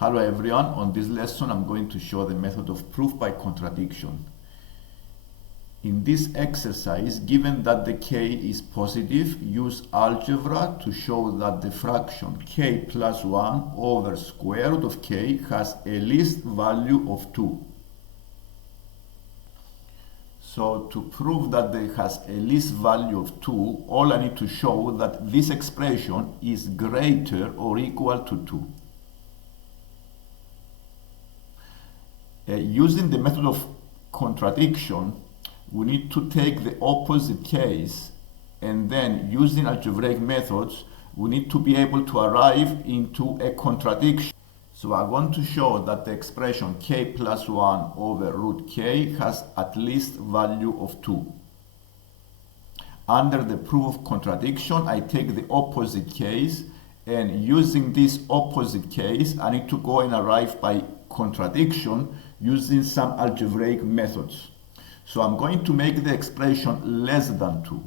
Hello everyone, on this lesson I'm going to show the method of proof by contradiction. In this exercise, given that the k is positive, use algebra to show that the fraction k plus 1 over square root of k has a least value of 2. So to prove that it has a least value of 2, all I need to show that this expression is greater or equal to 2. Using the method of contradiction, we need to take the opposite case, and then using algebraic methods, we need to be able to arrive into a contradiction. So I want to show that the expression k plus 1 over root k has at least value of 2. Under the proof of contradiction, I take the opposite case, and using this opposite case, I need to go and arrive by contradiction using some algebraic methods. So I'm going to make the expression less than 2.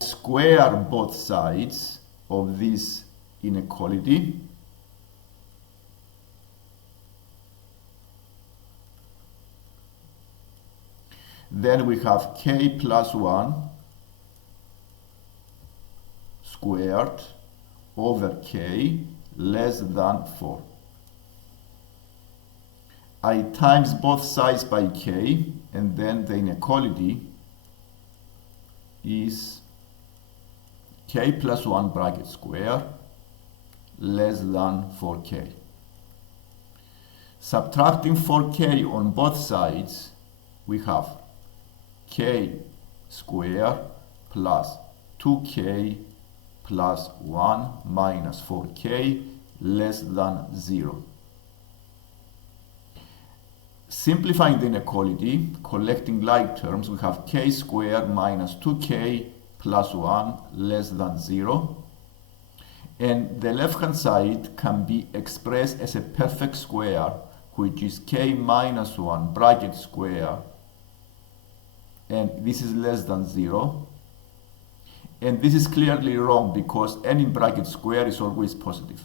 Square both sides of this inequality. Then we have k plus 1 squared over k less than 4. I times both sides by k, and then the inequality is k plus 1 bracket square less than 4k. Subtracting 4k on both sides, we have k square plus 2k plus 1 minus 4k less than 0. Simplifying the inequality, collecting like terms, we have k squared minus 2k plus 1 less than 0. And the left-hand side can be expressed as a perfect square, which is k minus 1 bracket square, and this is less than 0. And this is clearly wrong because n in bracket square is always positive.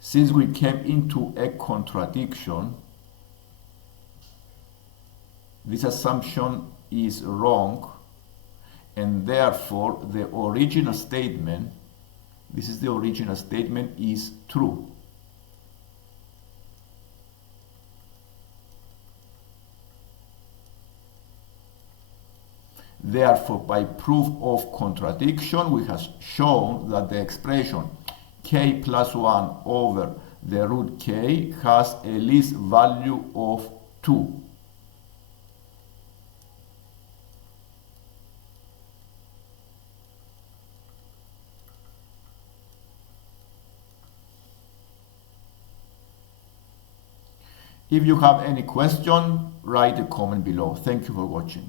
Since we came into a contradiction, this assumption is wrong, and therefore the original statement, this is the original statement, is true. Therefore, by proof of contradiction, we have shown that the expression k plus 1 over the root k has a least value of 2. If you have any question, write a comment below. Thank you for watching.